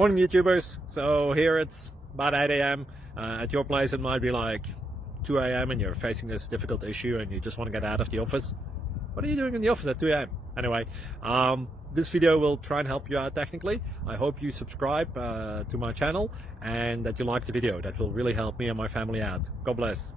Morning YouTubers. So here it's about 8 a.m. At your place it might be like 2 a.m. and you're facing this difficult issue and you just want to get out of the office. What are you doing in the office at 2 a.m.? Anyway, this video will try and help you out technically. I hope you subscribe to my channel and that you like the video. That will really help me and my family out. God bless.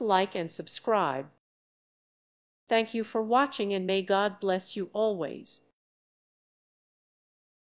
Like and subscribe. Thank you for watching and may God bless you always.